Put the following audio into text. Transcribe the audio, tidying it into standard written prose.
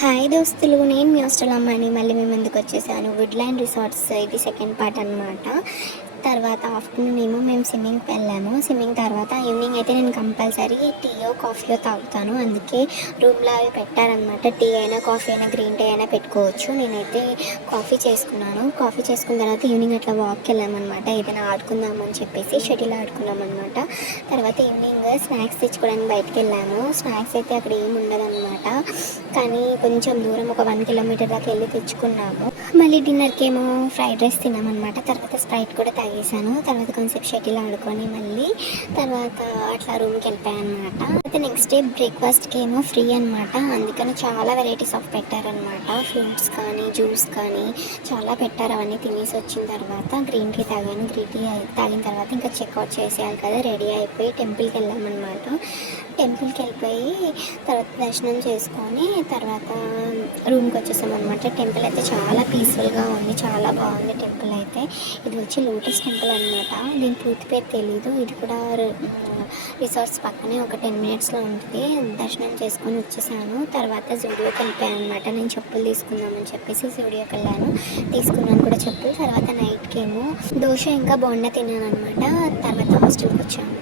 Hi దోస్తులు, నేను మీ hostel అమ్మాయిని మళ్ళీ మీ ముందుకు వచ్చేసాను. వుడ్‌ల్యాండ్ రిసార్ట్స్ ఇది సెకండ్ పార్ట్ అనమాట. తర్వాత ఆఫ్టర్నూన్ ఏమో మేము స్విమ్మింగ్కి వెళ్ళాము. స్విమ్మింగ్ తర్వాత ఈవినింగ్ అయితే నేను కంపల్సరీ టీయో కాఫీయో తాగుతాను. అందుకే రూమ్లో అవి పెట్టారనమాట. టీ అయినా కాఫీ అయినా గ్రీన్ టీ అయినా పెట్టుకోవచ్చు. నేనైతే కాఫీ చేసుకున్నాను. కాఫీ చేసుకున్న తర్వాత ఈవినింగ్ అట్లా వాక్కి వెళ్ళామన్నమాట. ఏదైనా ఆడుకుందాం అని చెప్పేసి షటిల్ ఆడుకున్నాం అనమాట. తర్వాత ఈవినింగ్ స్నాక్స్ తెచ్చుకోవడానికి బయటకు వెళ్ళాము. స్నాక్స్ అయితే అక్కడ ఏమి ఉండదన్నమాట, కానీ కొంచెం దూరం ఒక 1 కిలోమీటర్ దాకా వెళ్ళి తెచ్చుకున్నాము. మళ్ళీ డిన్నర్కి ఏమో ఫ్రైడ్ రైస్ తిన్నామన్నమాట. తర్వాత స్ప్రైట్ కూడా తాగేసాను. తర్వాత కొంచెం షటిల్ ఆడుకొని మళ్ళీ తర్వాత అట్లా రూమ్కి వెళ్ళిపోయాను అనమాట. అయితే నెక్స్ట్ డే బ్రేక్ఫాస్ట్కి ఏమో ఫ్రీ అనమాట. అందుకని చాలా వెరైటీస్ ఆఫ్ పెట్టారనమాట. ఫ్రూట్స్ కానీ జ్యూస్ కానీ చాలా పెట్టారు. అవన్నీ తినేసి వచ్చిన తర్వాత గ్రీన్ టీ తాగాను. గ్రీన్ టీ తాగిన తర్వాత ఇంకా చెక్అవుట్ చేసేయాలి కదా, రెడీ అయిపోయి టెంపుల్కి వెళ్ళామన్నమాట. టెంపుల్కి వెళ్ళిపోయి తర్వాత దర్శనం చేసుకొని తర్వాత రూమ్కి వచ్చేసాం అనమాట. టెంపుల్ అయితే చాలా పీస్ఫుల్గా ఉంది, చాలా బాగుంది టెంపుల్ అయితే. ఇది వచ్చి లోటస్ టెంపుల్ అనమాట. దీని పూర్తి పేరు తెలీదు. ఇది కూడా రిసార్ట్స్ పక్కనే ఒక 10 మినిట్స్లో ఉంటుంది. దర్శనం చేసుకొని వచ్చేసాను. తర్వాత జూడియోకి వెళ్ళిపోయాను అనమాట. నేను చెప్పులు తీసుకుందామని చెప్పేసి జూడియోకి వెళ్ళాను. తీసుకున్నాను కూడా చెప్పులు. తర్వాత నైట్కి ఏమో దోశ ఇంకా బోండా తిన్నాను అనమాట. తర్వాత హాస్టల్కి వచ్చాను.